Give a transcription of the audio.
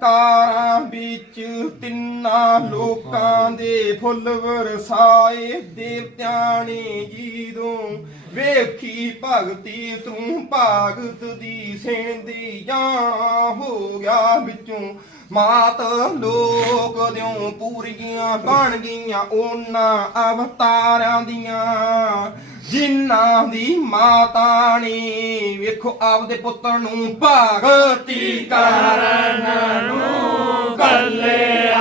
ਤਾਰਾਂ ਵਿੱਚ ਤਿੰਨਾ ਲੋਕਾਂ ਦੇ ਫੁੱਲ ਵਰਸਾਏ, ਦੇਵਤਿਆਂ ਨੇ ਜੀਦੋਂ ਵੇਖੀ, ਭਗਤੀ ਤੂੰ ਭਾਗਤ ਦੀ ਸੇਣ ਦੀ ਜਾਂ ਹੋ ਗਿਆ ਵਿੱਚੋਂ ਮਾਤ ਲੋਕ ਦਿਉ ਪੂਰੀਆਂ ਬਣ ਗਈਆਂ ਉਹਨਾਂ ਅਵਤਾਰਾਂ ਦੀਆਂ। ਜਿਨ੍ਹਾਂ ਦੀ ਮਾਤਾ ਨੇ ਵੇਖੋ ਆਪਦੇ ਪੁੱਤਰ ਨੂੰ ਭਗਤੀ ਕਰਨ ਨੂੰ ਕੱਲਿਆ